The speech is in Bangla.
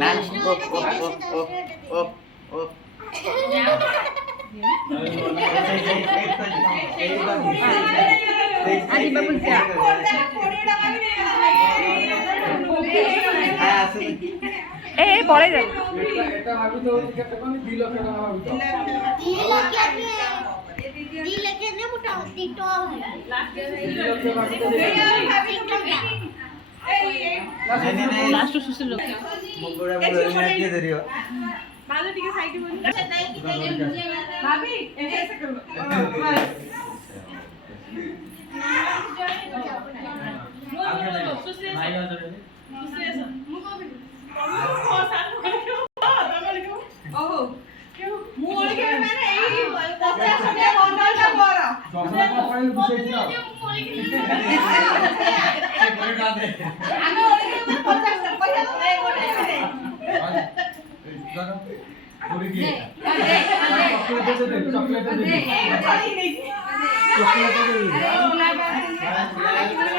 না ও ও আজি বাবু যা এই পরে যাবে এটা আমি তো ওদিকে তখন 2 লক্ষ টাকা ভাবি তো 2 লক্ষ নে মোটা হতি তো লাস্ট লাস্ট সুসে লোক মগড়া বলে নিয়ে ধরিও ভালো ঠিক আছে সাইডে বলি ভাবি ऐसे कर लो ভাই নজরে ओहो मु ओली के मैंने एई 50 টাকা বন্ডলটা বড় জমা করে বিষয় ছিল আমি ওলি के 50 টাকা পয়সা তো দেই গোটে ধরো পুরি দিয়ে চকলেট দে এই খালি নেই চকলেট দে আরে ওলা